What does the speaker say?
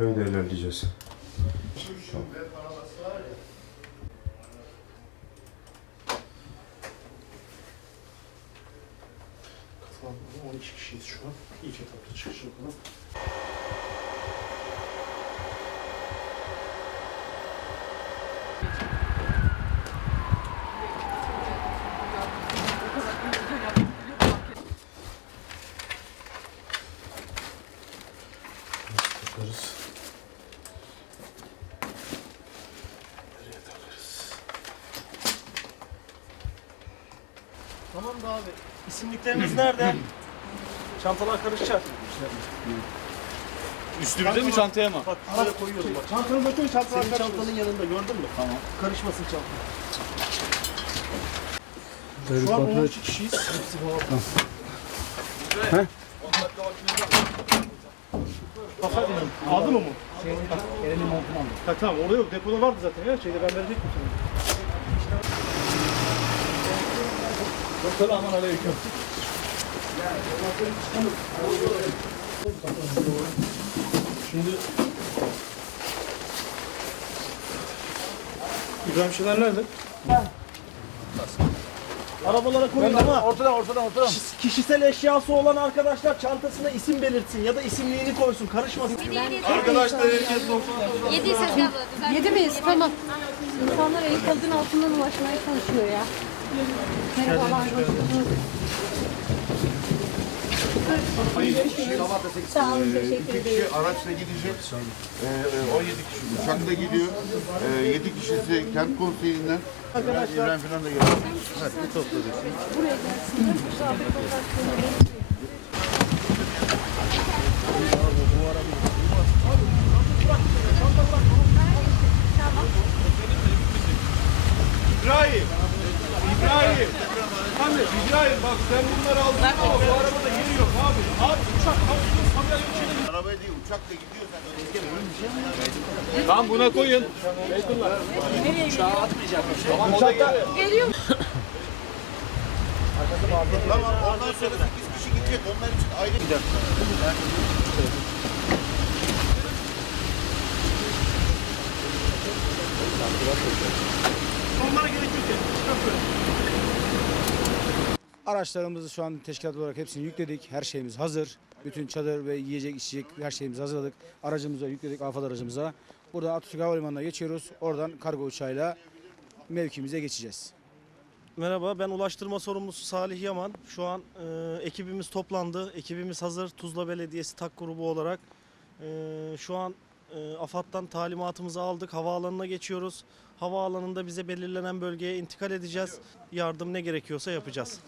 Öyle ilerleyeceğiz. Katılan 12 kişiyiz şu an. İlk etapta çıkış yapalım. Nasıl Tamam da abi. İsimlikleriniz nerede? Çantalar karışacak. Üstümüze mi çantaya mı? Bak buraya koyuyorum bak. Çantanı bakın çantalar Senin çantanın yanında gördün mü? Tamam. Karışmasın çanta. Şu an 12 kişiyiz. Hepsi bu Kafa dedim. Aldın mı? Elini montunu aldım. Ha tamam orada yok. Depoda vardı zaten ya. Şeyde ben verecektim sana. Selamun aleyküm. Şimdi İbrahim Şener nerede? Arabalara koyun ama Ortadan ortadan ortadan. kişi- kişisel eşyası olan arkadaşlar çantasına isim belirtsin ya da isimliğini koysun karışmasın. Arkadaşlar herkes Yediyse abla. Yedi miyiz? Tamam. İnsanlar enkazın altından ulaşmaya çalışıyor ya. Merhabalar, hoş bulduk. Sağ olun, teşekkür ederim. kişi araçla gidecek. Ee, 17 kişi uçakla gidiyor. Ee, 7 kişisi kent konseyinden. İbrahim falan da geliyor. Hadi topladık. Buraya gelsinler. İbrahim. İbrahim. Abi Bak sen bunları aldın ama bu arabada yeri yok abi. Abi uçak kalkıyor kamera içine. Arabaya değil uçakla gidiyor sen. Tamam buna koyun. Tamam o da geliyor. Tamam ondan sonra 8 kişi gidecek. Onlar için ayrı gider. Onlara gerek yok ya. Araçlarımızı şu an teşkilat olarak hepsini yükledik. Her şeyimiz hazır. Bütün çadır ve yiyecek, içecek her şeyimizi hazırladık. Aracımıza yükledik, afet aracımıza. Buradan Atatürk Havalimanı'na geçiyoruz. Oradan kargo uçağıyla mevkimize geçeceğiz. Merhaba ben ulaştırma sorumlusu Salih Yaman. Şu an e, ekibimiz toplandı. Ekibimiz hazır. Tuzla Belediyesi TAK grubu olarak. E, şu an e, AFAD'dan talimatımızı aldık. Havaalanına geçiyoruz. Havaalanında bize belirlenen bölgeye intikal edeceğiz. Yardım ne gerekiyorsa yapacağız.